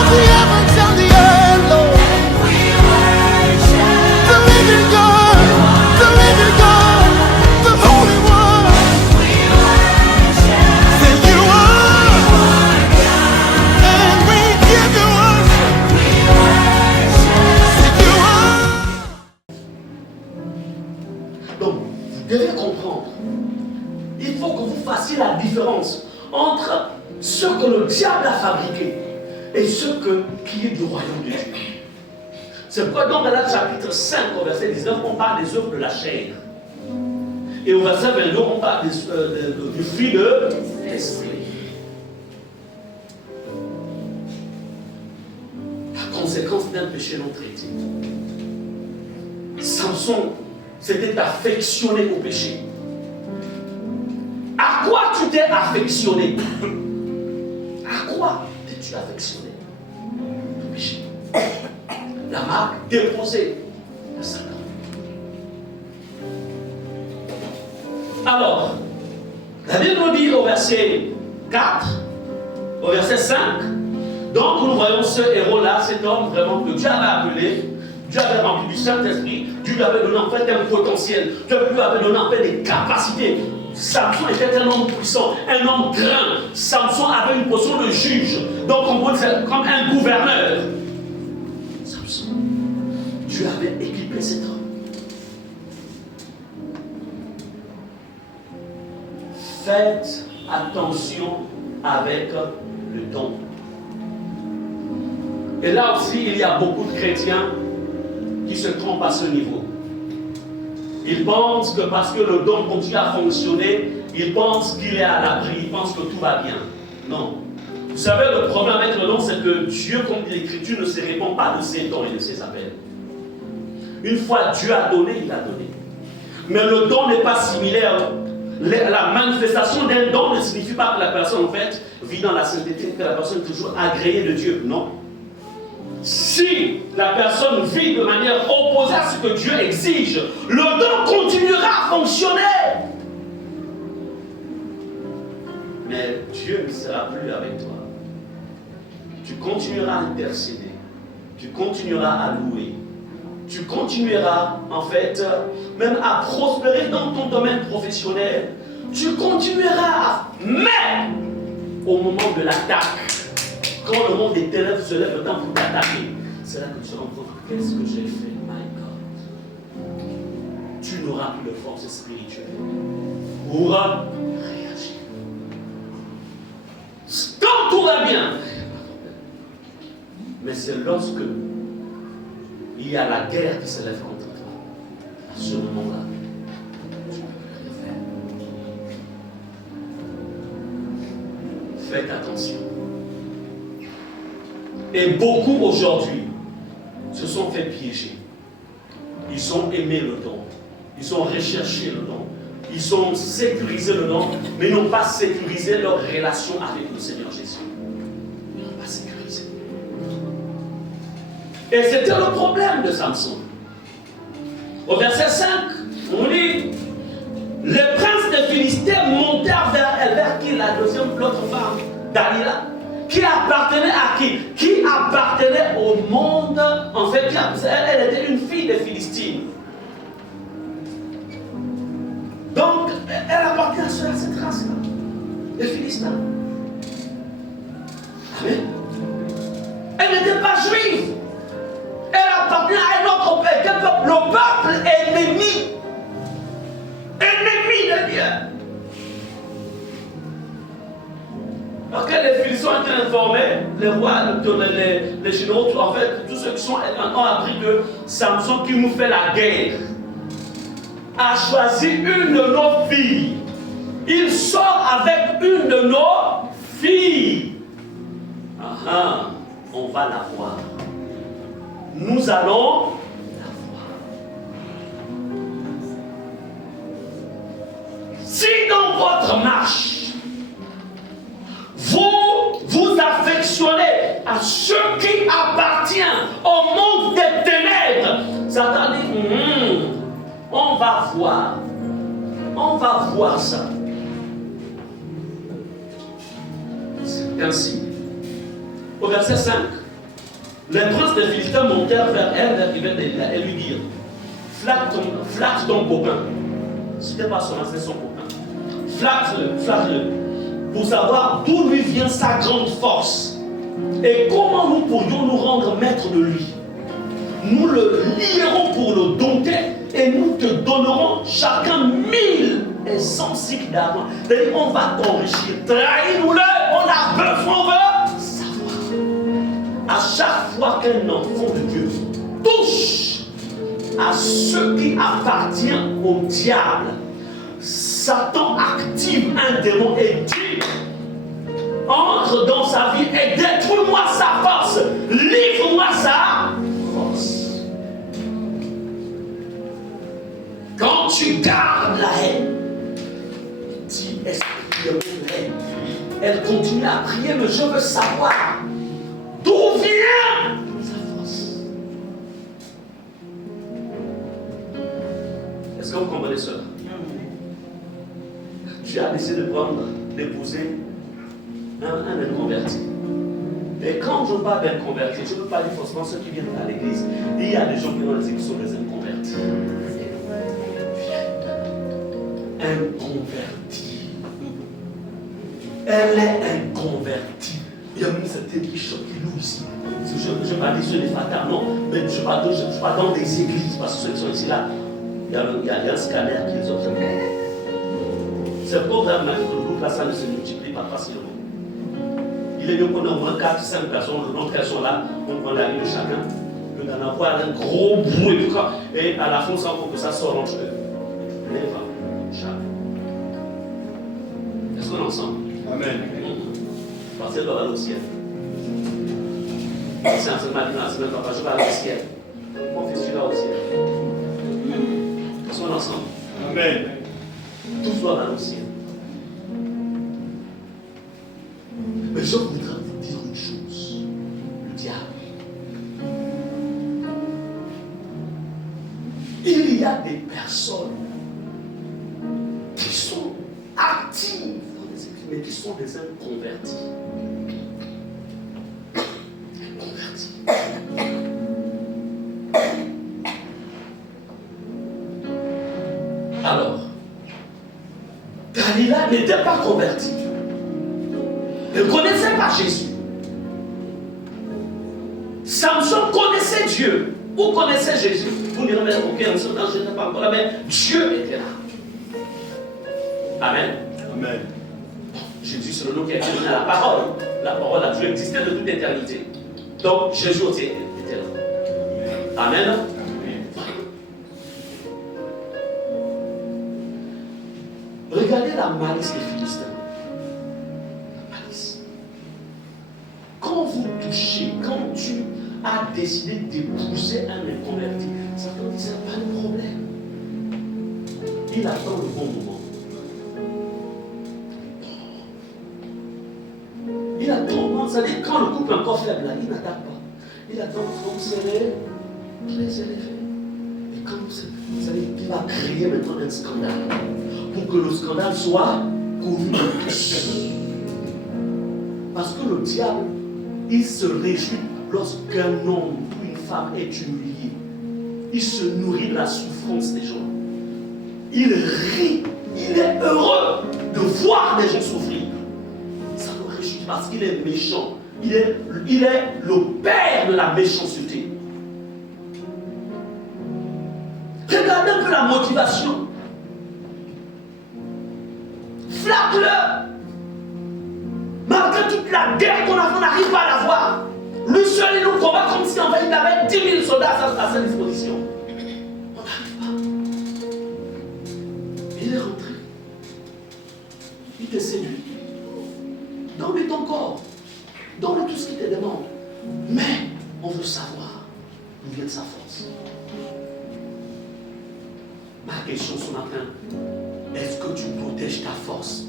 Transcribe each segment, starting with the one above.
of the heavens and the earth, Lord. The living God, the Holy One. Say you are, and we give you worship. Say you are. Donc, vous devez comprendre. Il faut que vous fassiez la différence entre ce que le diable a fabriqué et ce qui est du royaume de Dieu. C'est pourquoi dans Galates chapitre 5 au verset 19, on parle des œuvres de la chair. Et au verset 22, on parle du fruit de l'esprit. La conséquence d'un péché non traité. Samson s'était affectionné au péché. À quoi tu t'es affectionné? À quoi t'es-tu affectionné? Le péché. La marque déposée de Satan. Alors, la Bible nous dit au verset 4, au verset 5, donc nous voyons ce héros-là, cet homme vraiment que Dieu avait appelé, Dieu avait rempli du Saint-Esprit, Dieu lui avait donné en fait un potentiel, Dieu lui avait donné en fait des capacités. Samson était un homme puissant, un homme grand. Samson avait une position de juge, donc on peut dire comme un gouverneur. Samson, Dieu avait équipé cet homme. Faites attention avec le don. Et là aussi, il y a beaucoup de chrétiens qui se trompent à ce niveau. Ils pensent que parce que le don continue à fonctionner, ils pensent qu'il est à l'abri, ils pensent que tout va bien. Non. Vous savez, le problème avec le don, c'est que Dieu, comme dit l'Écriture, ne se répand pas de ses dons et de ses appels. Une fois Dieu a donné, il a donné. Mais le don n'est pas similaire. La manifestation d'un don ne signifie pas que la personne, en fait, vit dans la sainteté, que la personne est toujours agréée de Dieu. Non. Si la personne vit de manière opposée à ce que Dieu exige, le don continuera à fonctionner. Mais Dieu ne sera plus avec toi. Tu continueras à intercéder. Tu continueras à louer. Tu continueras, en fait, même à prospérer dans ton domaine professionnel. Tu continueras à... Mais, au moment de l'attaque, quand le monde des ténèbres se lève le temps pour t'attaquer, c'est là que tu te rends compte, qu'est-ce que j'ai fait, my God. Tu n'auras plus de force spirituelle pour réagir. Quand tout va bien, mais c'est lorsque il y a la guerre qui se lève contre toi, à ce moment-là, tu ne peux rien faire. Faites attention. Et beaucoup aujourd'hui se sont fait piéger. Ils ont aimé le don. Ils ont recherché le don. Ils ont sécurisé le don, mais n'ont pas sécurisé leur relation avec le Seigneur Jésus. Ils n'ont pas sécurisé. Et c'était le problème de Samson. Au verset 5, on dit, les princes des Philistins montèrent vers elle, vers qui la deuxième, l'autre femme, Dalila. Qui appartenait à qui? Qui appartenait au monde, en fait, elle était une fille des Philistines. Donc, elle appartenait à cette race-là, les Philistins. Amen. Elle n'était pas juive. Elle appartenait à un autre peuple, le peuple ennemi. Ennemi de Dieu. Parce que les Philistins ont été informés, les rois, les généraux, en fait, tous ceux qui sont ont appris que Samson, qui nous fait la guerre, a choisi une de nos filles. Il sort avec une de nos filles. On va la voir. Nous allons la voir. Si dans votre marche, vous affectionnez à ce qui appartient au monde des ténèbres, Satan dit, on va voir. On va voir ça. C'est ainsi. Au verset 5, Les princes des Philistins montèrent vers elle, vers Delilah, et lui dirent, flatte ton copain. C'était pas son c'était son copain. Flatte-le, pour savoir d'où lui vient sa grande force. Et comment nous pourrions nous rendre maîtres de lui. Nous le lierons pour le dompter et nous te donnerons chacun 1100 cycles d'argent. C'est-à-dire, on va t'enrichir. Trahis-nous-le, on a besoin, on veut savoir. À chaque fois qu'un enfant de Dieu touche à ce qui appartient au diable, Satan active un démon et dit, entre dans sa vie et détruis-moi sa force, livre-moi sa force. Quand tu gardes la haine, dis esprit de haine, elle continue à prier, mais je veux savoir d'où vient sa force. Est-ce que vous comprenez cela? Tu as décidé d'épouser un inconverti. Et quand je parle d'inconverti, je ne veux pas dire forcément ceux qui viennent à l'église. Il y a des gens qui ont des qui sont des inconvertis. Inconverti. Elle est inconvertie. Il y a même certaines qui choquent nous ici. Je ne vais pas dire sur les fatales, non, mais je parle dans des églises, parce que ceux qui sont ici là, il y a un scanner qui les observe. C'est pour ça que le groupe, là, ça ne se multiplie pas facilement. Il est mieux qu'on ait au moins 4-5 personnes, le nombre qu'elles sont là, on prend la vie de chacun, que d'en avoir un gros bruit, et à la fin, ça faut que ça sorte entre eux. Les femmes, chacun. Est-ce qu'on est ensemble? Amen. Parce qu'elle doit aller au ciel. C'est un seul matin, la semaine, papa, je vais aller au ciel. Mon fils, tu vas au ciel. Est-ce qu'on est ensemble? Amen. Tous doivent aller au ciel. Mais je voudrais vous dire une chose. Le diable. Il y a des personnes qui sont actives dans les églises, mais qui sont des inconvertis. Alors, Dalila n'était pas convertie. Elle ne connaissait pas Jésus. Samson connaissait Dieu. Vous connaissez Jésus. Vous direz, mais ok, en ce temps, je n'étais pas encore là, mais Dieu était là. Amen. Amen. Jésus, c'est le nom qui a été donné à la parole. La parole a Dieu existait de toute éternité. Donc, Jésus aussi était là. Amen. Regardez la malice des Philistins. La malice. Quand vous touchez, quand tu as décidé d'épouser un inconverti, ça te dit, c'est pas le problème. Il attend le bon moment. Il attend, c'est-à-dire quand le couple est encore faible, là, il n'attaque pas. Il attend quand vous serez très élevé. Et quand vous serez, c'est-à-dire qu'il va créer maintenant un scandale. Pour que le scandale soit connu de tous. Parce que le diable, il se réjouit lorsqu'un homme ou une femme est humilié. Il se nourrit de la souffrance des gens. Il rit, il est heureux de voir des gens souffrir. Ça le réjouit parce qu'il est méchant. Il est le père de la méchanceté. Regardez un peu la motivation. Flatte-le. Malgré toute la guerre qu'on a, on n'arrive pas à la voir. Lui seul, il nous combat comme si en fait il avait 10 000 soldats à sa disposition. On n'arrive pas. Il est rentré. Il te séduit. Donne-lui ton corps. Donne-lui tout ce qu'il te demande. Mais on veut savoir d'où vient sa force. Ma question ce matin, est-ce que tu protèges ta force?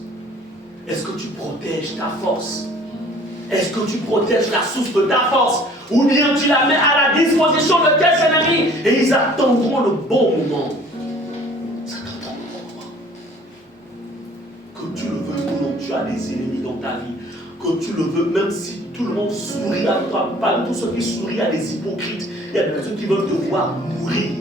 Est-ce que tu protèges ta force? Est-ce que tu protèges la source de ta force? Ou bien tu la mets à la disposition de tes ennemis et ils attendront le bon moment? Ils attendront le bon moment. Que tu le veux ou non, tu as des ennemis dans ta vie. Que tu le veux, même si tout le monde sourit à toi. Parmi tous ceux qui sourient, il y a des hypocrites. Il y a des personnes qui veulent te voir mourir,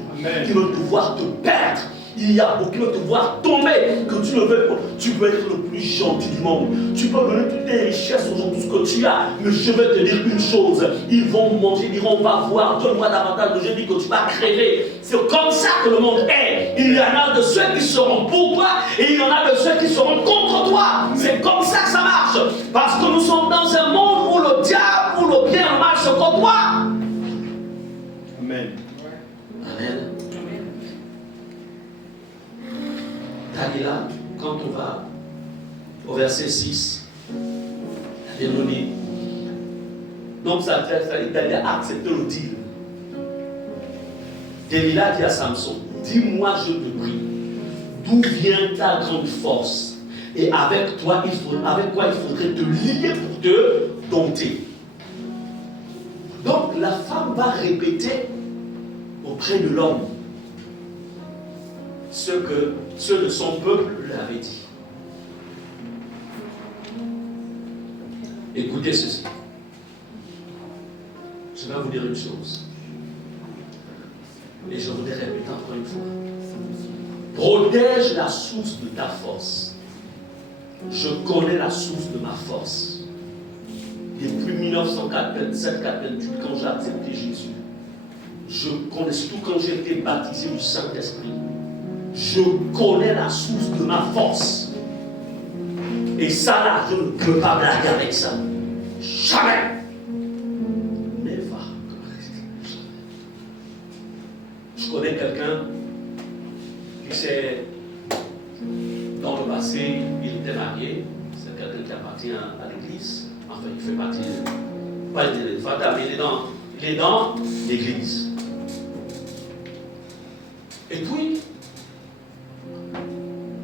qui veulent te voir te perdre. Il y a beaucoup qui veulent te voir tomber, que tu ne veux pas. Tu peux être le plus gentil du monde. Tu peux donner toutes tes richesses aujourd'hui, tout ce que tu as. Mais je vais te dire une chose. Ils vont manger, ils diront, on va voir, donne-moi davantage de je dis que tu vas crever. C'est comme ça que le monde est. Il y en a de ceux qui seront pour toi et il y en a de ceux qui seront contre toi. C'est comme ça que ça marche. Parce que nous sommes dans un monde où le diable, où le bien et le mal se côtoient. Amen. Amen. Dalila, quand on va au verset 6, la Bible nous dit, donc ça Dalila a accepté le deal. Dalila dit à Samson, dis-moi, je te prie, d'où vient ta grande force? Et avec quoi il faudrait te lier pour te dompter? Donc la femme va répéter auprès de l'homme ce de son peuple lui avait dit. Écoutez ceci. Je vais vous dire une chose. Et je voudrais répéter encore une fois. Protège la source de ta force. Je connais la source de ma force. Depuis 1987-88, quand j'ai accepté Jésus, je connais, surtout quand j'ai été baptisé du Saint-Esprit, je connais la source de ma force. Et ça là, je ne peux pas blaguer avec ça. Jamais. Mais va. Je connais quelqu'un qui s'est, dans le passé, il était marié. C'est quelqu'un qui appartient à l'église. Enfin, il fait partie, pas de Fata, mais il est dans l'église. Et puis,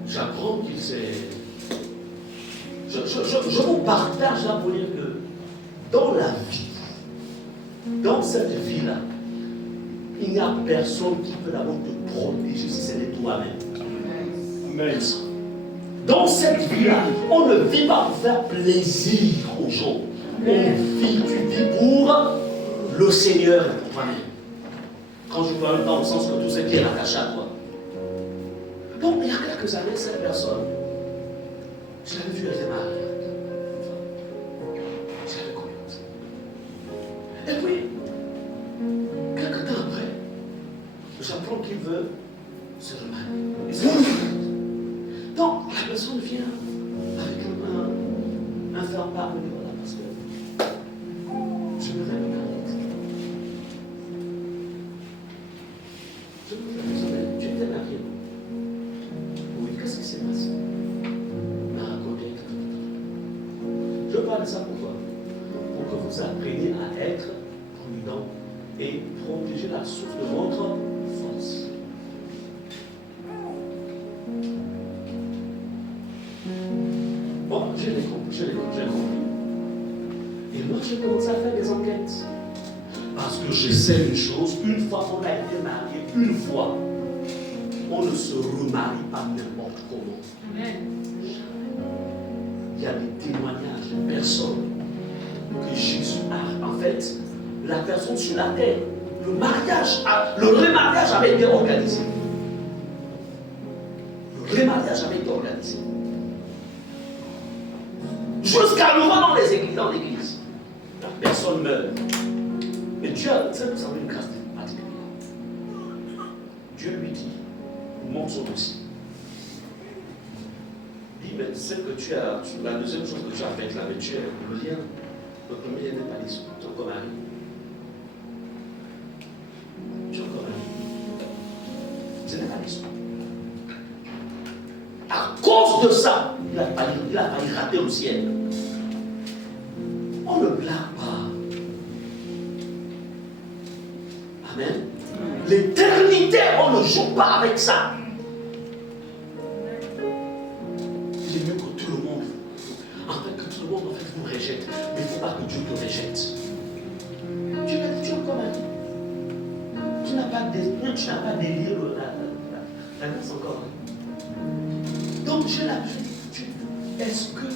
j'apprends qu'il s'est... Je vous partage là pour dire que dans la vie, dans cette vie-là, il n'y a personne qui peut d'abord te protéger si ce n'est toi-même. Personne. Dans cette vie-là, on ne vit pas pour faire plaisir aux gens. Tu vis pour le Seigneur et pour toi-même. Quand je parle dans le sens que tout ce qui est rattaché à toi. Donc, il y a quelques années, cette personne, je l'avais vue, elle était mariée. Je l'avais connue. Et puis, quelques temps après, j'apprends qu'il veut se remarier. Donc, la personne vient avec un faire-part, voilà, parce que je me réveille. Je me réveille, tu étais marié. Oui, qu'est-ce qui s'est passé? Il m'a raconté. Je parle de ça pourquoi? Pour que vous appreniez à être prudent et protéger la source de votre force. Bon, je l'ai compris. Et moi, j'ai commencé à faire des enquêtes. Parce que je sais une chose, une fois qu'on a été marié, une fois, on ne se remarie pas n'importe comment. Amen. Il y a des témoignages de personnes que Jésus a. En fait, la personne sur la terre, le remariage avait été organisé. Le remariage avait été organisé. Jusqu'à nouveau dans l'église. La personne meurt. Mais Dieu a une grâce particulière. Dieu lui dit, montre son dossier. Dis, mais c'est que tu as, la deuxième chose que tu as faite là, mais tu es rien. Le premier n'est pas l'issue. Tu es encore marié. Tu es encore marié. Ce n'est pas l'issue. À cause de ça, il a failli rater le ciel. On ne blague pas. Amen. L'éternité, on ne joue pas avec ça. Il est mieux que tout le monde. En fait, que tout le monde en fait, vous rejette. Mais il ne faut pas que Dieu te rejette. Dieu a dit, tu es encore marié. Tu n'as pas délire la grâce encore. Donc j'ai l'habitude. Est-ce que,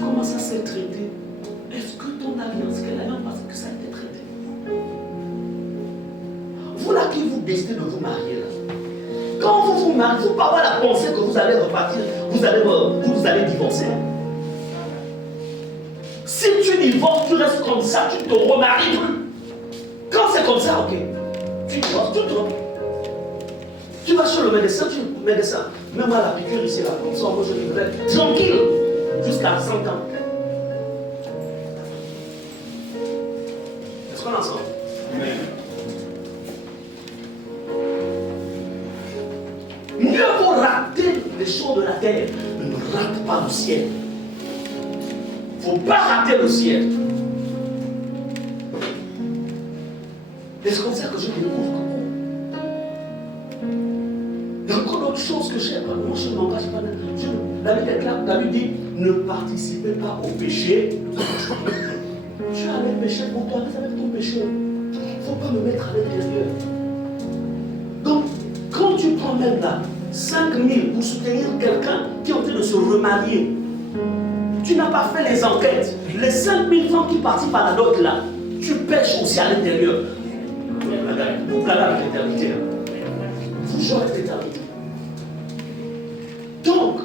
comment ça s'est traité? Est-ce que ton décidez de vous marier là, quand vous vous mariez, il ne faut pas avoir la pensée que vous allez repartir, vous allez divorcer. Si tu divorces, tu restes comme ça, tu ne te remaries plus. Quand c'est comme ça, ok, tu divorces, tu te remaries. Tu vas chez le médecin, mets-moi la piqûre ici, là, comme ça, moi je vais tranquille, jusqu'à 100 ans. Est-ce qu'on est ensemble? Amen. Mieux vaut rater les choses de la terre, mais ne rate pas le ciel. Il ne faut pas rater le ciel. Et c'est comme ça que je découvre. Il y a encore d'autres choses que j'aime. Moi, je ne m'engage pas. La Bible dit, ne participez pas au péché. Tu as le péché pour toi, mais avec ton péché. Il ne faut pas me mettre à l'intérieur. Donc, quand tu prends même là 5 000 pour soutenir quelqu'un qui est en train de se remarier, tu n'as pas fait les enquêtes. Les 5 000 femmes qui participent à la dot là, tu pêches aussi à l'intérieur. Vous blaguez avec l'éternité. Vous jouez avec l'éternité. Donc,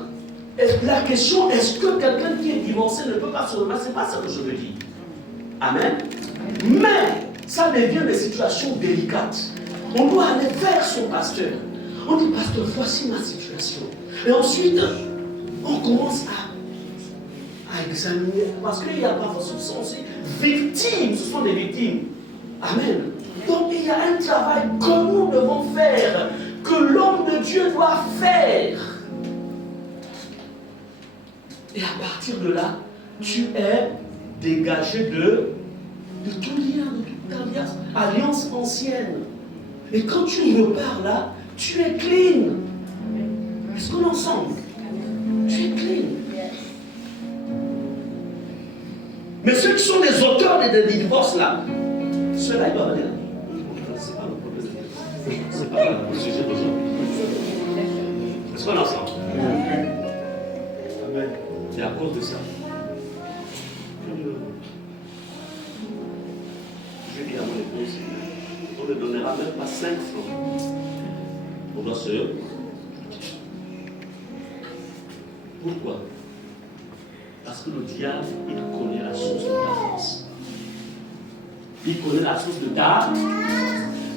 la question, est-ce que quelqu'un qui est divorcé ne peut pas se remarier? Ce n'est pas ça que je veux dire. Amen. Mais ça devient des situations délicates. On doit aller vers son pasteur. On dit, pasteur, voici ma situation. Et ensuite, on commence à examiner. Parce qu'il n'y a pas de substance. Victimes, ce sont des victimes. Amen. Donc il y a un travail que nous devons faire, que l'homme de Dieu doit faire. Et à partir de là, tu es dégagé de tout lien, de toute alliance ancienne. Et quand tu repars là, tu es clean. Est-ce qu'on est ensemble? Tu es clean. Mais ceux qui sont les auteurs des divorces là, ceux-là ils doivent aller là. C'est pas le problème. C'est pas le sujet d'aujourd'hui. Est-ce qu'on est ensemble? Amen. Et à cause de ça, je dis à mon épouse, on ne donnera même pas 5 francs. On doit se... Pourquoi? Parce que le diable, il connaît la source de ta force. Il connaît la source de ta...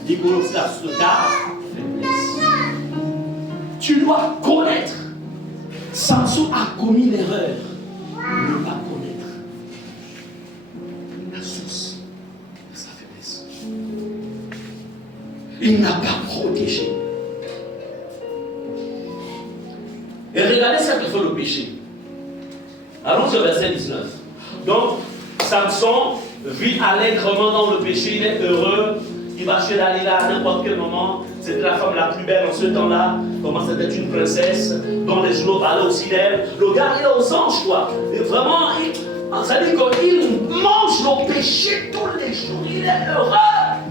Il connaît aussi la source de ta faiblesse. Tu dois connaître. Samson a commis l'erreur de ne pas connaître la source de sa faiblesse. Il n'a pas protégé. Et regardez ça que fait le péché. Allons au verset 19. Donc, Samson vit allègrement dans le péché, il est heureux, il va chez Dalila à n'importe quel moment. C'était la femme la plus belle en ce temps-là. Comment c'était une princesse dont les genoux allaient au ciel. Le gars, il est aux anges, quoi. Et vraiment, ça dit qu'il mange le péché tous les jours. Il est heureux.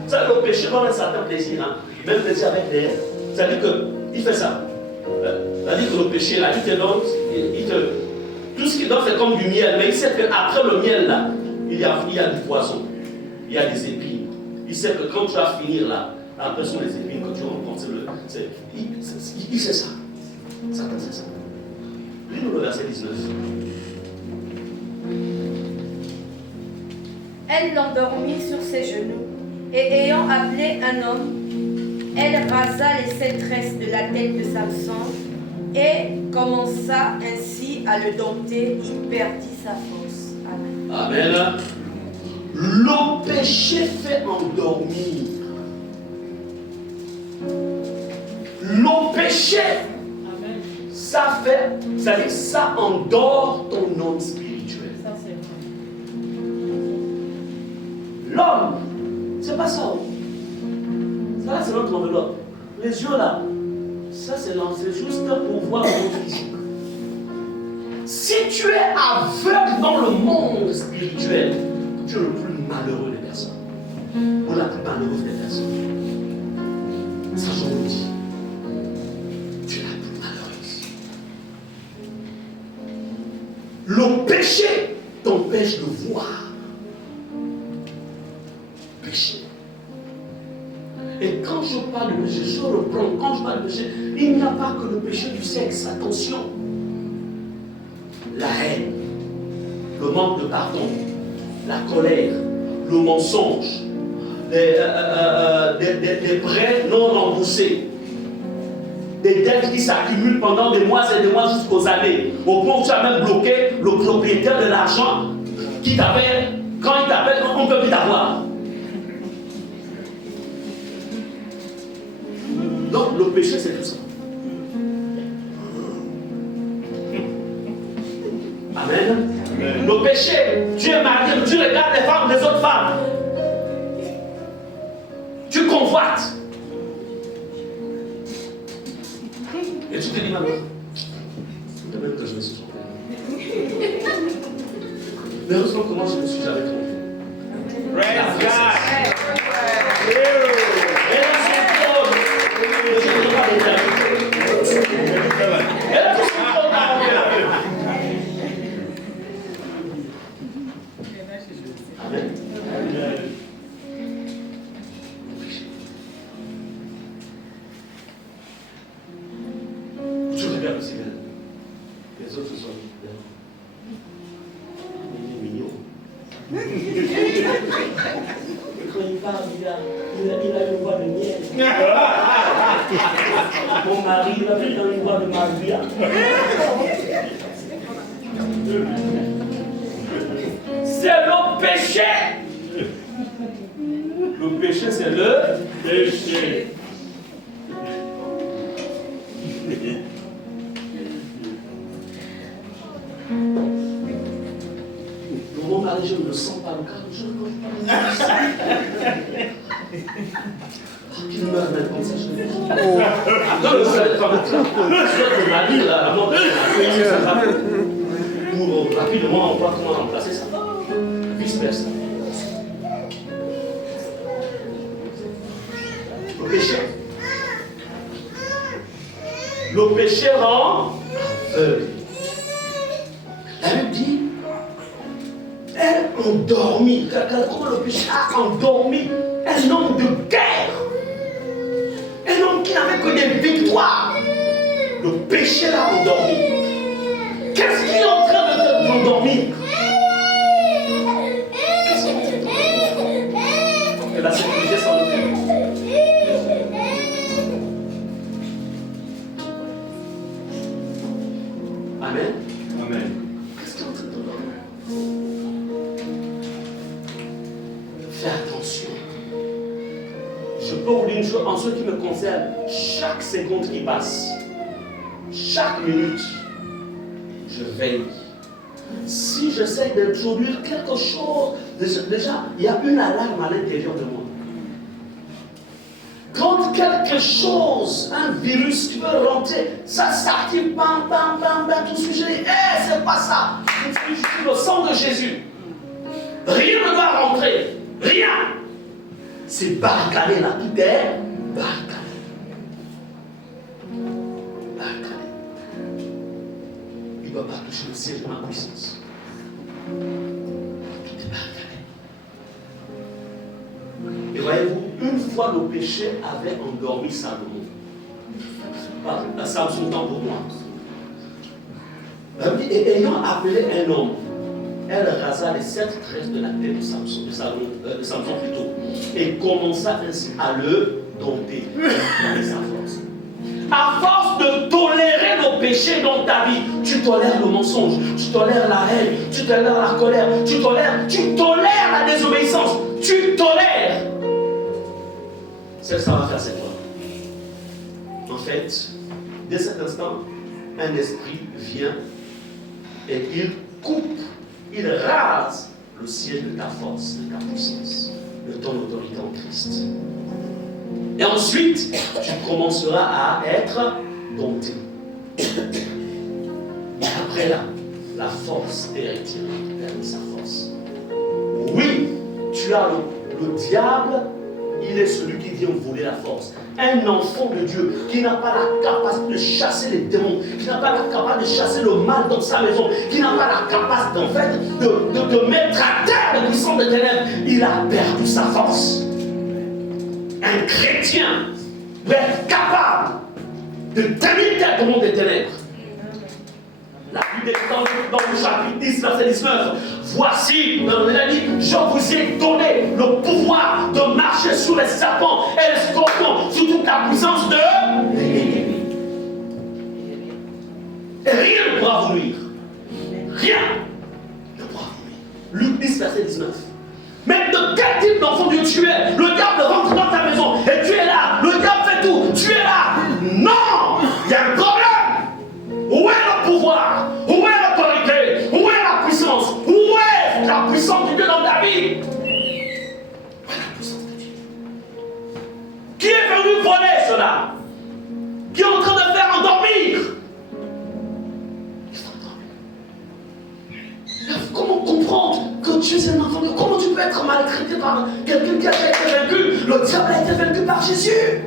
Ça, le péché donne un certain plaisir. Hein. Même plaisir avec les. Ça dit qu'il fait ça. Ça dit que le péché, là, il te donne. Tout ce qu'il donne, c'est comme du miel. Mais il sait qu'après le miel, là, il y a du poison. Il y a des épines. Il sait que quand tu vas finir là, après ce sont les épines que tu rencontres. Il sait ça. Satan sait ça. Lis-nous le verset 19. Elle l'endormit sur ses genoux, et ayant appelé un homme, elle rasa les 7 tresses de la tête de Samson, et commença ainsi à le dompter. Il perdit sa force. Amen. Amen. Le péché fait endormir. Le péché, ça fait, ça dit que ça endort ton homme spirituel. L'homme, c'est pas ça. Ça là, c'est notre enveloppe. Les yeux là, ça c'est juste pour voir le monde physique. Si tu es aveugle dans le monde spirituel, tu es le plus malheureux des personnes. Ou la plus malheureuse des personnes. Ça, je vous le dis. Tu es la plus malheureuse. Le péché t'empêche de voir. Péché. Et quand je parle de péché, je reprends. Quand je parle de péché, il n'y a pas que le péché du sexe. Attention. La haine, le manque de pardon, la colère, le mensonge, des prêts non remboursés, des dettes qui s'accumulent pendant des mois et des mois jusqu'aux années, au point où tu as même bloqué le propriétaire de l'argent qui t'appelle, quand il t'appelle, on ne peut plus t'avoir. Donc le péché, c'est tout ça. Amen. Amen. Le péché, tu es marié, tu regardes les femmes des autres femmes. Tu convoites. Et tu te dis, maman, c'est même que je me suis trompé. Mais heureusement, comment je me suis jamais trompé. Praise God. Et là, c'est trop. Je ne peux pas l'éternité. Et là, c'est trop tard. Amen. Tu regardes aussi bien. Les autres sont bien. Il est mignon. Quand il parle, il a une voix de miel. Mon mari, il a fait dans une voix de Maria. C'est le péché. Le péché, c'est le péché. Mon mari, je ne le sens pas, je ne le sens pas. Qu'il meurt même comme ça, je ne le sens pas. Non, le seul de ma vie, la mort de ma vie, pour rapidement, on voit comment remplacer ça. Vice-versa. Le péché. Le péché rend aveugle. Elle dit, elle endormit. Comment le péché a endormi un homme de guerre. Un homme qui n'avait que des victoires. Le péché l'a endormi. Qu'est-ce qui est en train de t'endormir? Qu'est-ce qui est en train de t'endormir? Et la sécurité sans le fait. Amen. Amen. Qu'est-ce qui est en train de t'endormir? Fais attention. Je peux vous dire une chose en ce qui me concerne. Chaque seconde qui passe, chaque minute, je veille. Si j'essaie d'introduire quelque chose, déjà, il y a une alarme à l'intérieur de moi. Quand quelque chose, un virus qui veut rentrer, ça s'active, bam, bam, bam, bam, tout ce que je dis, c'est pas ça. Je suis le sang de Jésus. Rien ne doit rentrer. Rien. C'est barricadé là, tout est barricadé. Barricadé. Il ne va pas toucher le siège de ma puissance. Tout est barricadé. Et voyez-vous, une fois le péché avait endormi Salomon, Samson tant pour moi. Et ayant appelé un homme, elle rasa les 7 tresses de la tête de Samson plutôt, et commença ainsi à le dompter dans sa force. À force de tolérer le péché dans ta vie, tu tolères le mensonge, tu tolères la haine, tu tolères la colère, tu tolères la désobéissance, tu tolères. C'est ça va faire cette fois. En fait, dès cet instant, un esprit vient et il coupe, il rase le ciel de ta force, de ta puissance, de ton autorité en Christ. Et ensuite, tu commenceras à être dompté. Et après là, la force est retirée, tu perds sa force. Oui, tu as le diable. Il est celui qui vient voler la force. Un enfant de Dieu qui n'a pas la capacité de chasser les démons, qui n'a pas la capacité de chasser le mal dans sa maison, qui n'a pas la capacité en fait de mettre à terre le puissant des ténèbres, il a perdu sa force. un chrétien doit être capable de tenir tête au monde des ténèbres. La Bible est dans le chapitre 10, verset 19. Voici, il a dit, je vous ai donné le pouvoir de marcher sur les serpents et les scorpions, sous toute la puissance de l'ennemi. Et rien ne pourra vous nuire. Rien ne pourra vous nuire. Luc 10, verset 19. Mais de quel type d'enfant Dieu tu es? Le diable rentre dans ta maison et tu es là. Le diable fait tout. Tu es là. Non! Il y a un problème. Où est le pouvoir? Où est l'autorité? Où est la puissance? Où est la puissance de Dieu dans ta vie? Où est la puissance de Dieu? Qui est venu voler cela? Qui est en train de faire endormir? Comment comprendre que tu es un enfant de Dieu? Comment tu peux être maltraité par quelqu'un qui a été vaincu? Le diable a été vaincu par Jésus.